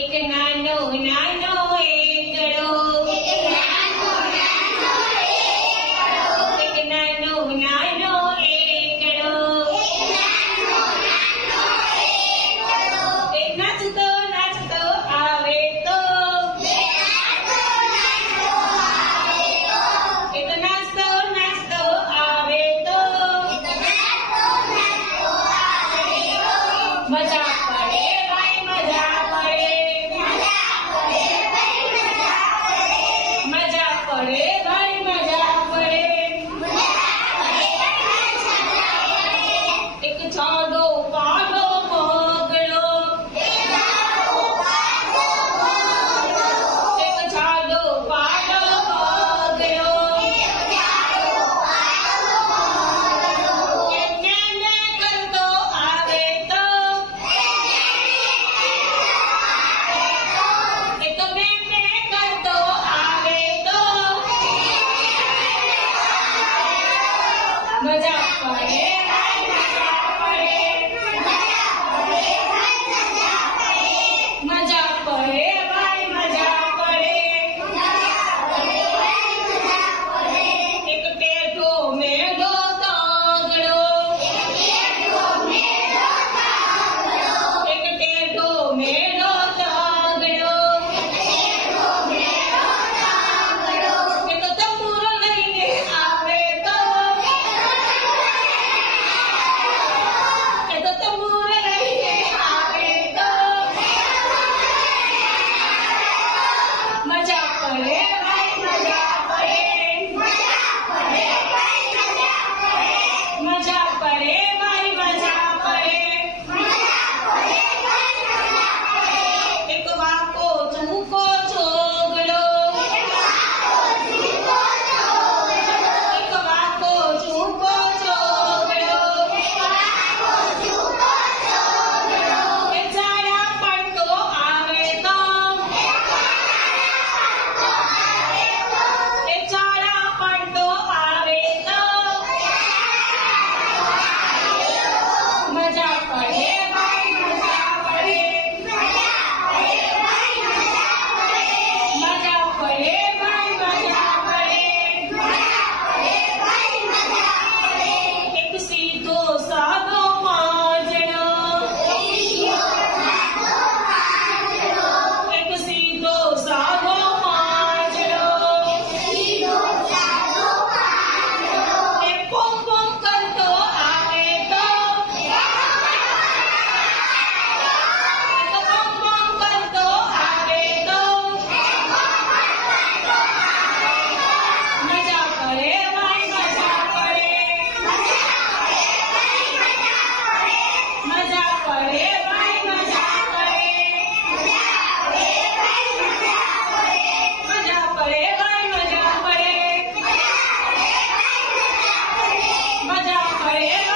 एक नानो नानो एकड़ो, एक नानो नानो एकड़ो, एक नानो नानो एकड़ो, एक नानो नानो एकड़ो, एक नाचतो नाचतो आवे तो, एक नाचतो नाचतो आवे तो, मजा पड़े भाई मजा पड़े, मजा पड़े भाई मजा पड़े, एक छाड़ो पाड़ो मोगड़ो, एक छाड़ो पाड़ो मोगड़ो, न्याने कर दो आवे तो, एक मैंने कर दो आवे तो, मजा पड़े भाई मजा पड़े, मजा पड़े भाई मजा पड़े, एक टेढ़ो मेढ़ो तांगड़ो, एक टेढ़ो मेढ़ो तांगड़ो, एक तंबूरो लईने आवे तो, एक तंबूरो लईने आवे तो, मजा पड़े भाई मजा पड़े, मजा पड़े भाई मजा पड़े, एक वाको चूको चोगड़ो, एक वाको चूको चोगड़ो, एक झाड़ा पड़तो आवे तो, एक झाड़ा पड़तो आवे तो, मजा पड़े भाई मजा पड़े, मजा पड़े भाई मजा पड़े, एक सीधो साधो मांजड़ो, एक सीधो साधो मांजड़ो, एक पोम पोम करतो आवे तो, एक पोम पोम करतो आवे तो, मजा पड़े भाई मजा पड़े, मजा पड़े भाई मजा पड़े, मजा पड़े भाई मजा पड़े, मजा पड़े